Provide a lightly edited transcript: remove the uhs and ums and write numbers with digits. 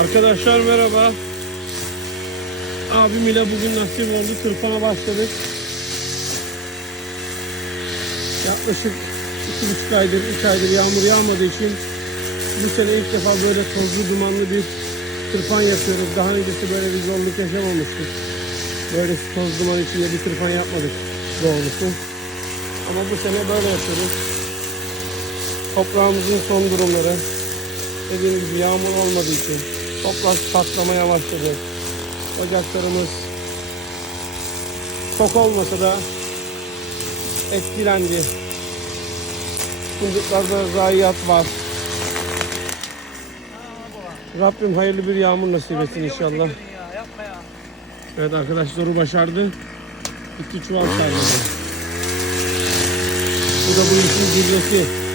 Arkadaşlar merhaba. Abim ile bugün nasip oldu, tırpana başladık. Yaklaşık 2,5 aydır, 3 aydır yağmur yağmadığı için bu sene ilk defa böyle tozlu dumanlı bir tırpan yapıyoruz. Daha öncesi böyle bir zorluk yaşamamıştık. Böyle toz duman içinde bir tırpan yapmadık doğrusu. Ama bu sene böyle yapıyoruz. Toprağımızın son durumları. Dediğim gibi yağmur olmadığı için toprak patlamaya başladı. Ocaklarımız çok olmasa da etkilendi. Fındıklarda zayiat var. Rabbim hayırlı bir yağmur nasip etsin inşallah. Evet arkadaş, zoru başardı. 2 çuval sardı. Bu da bu işin zirvesi.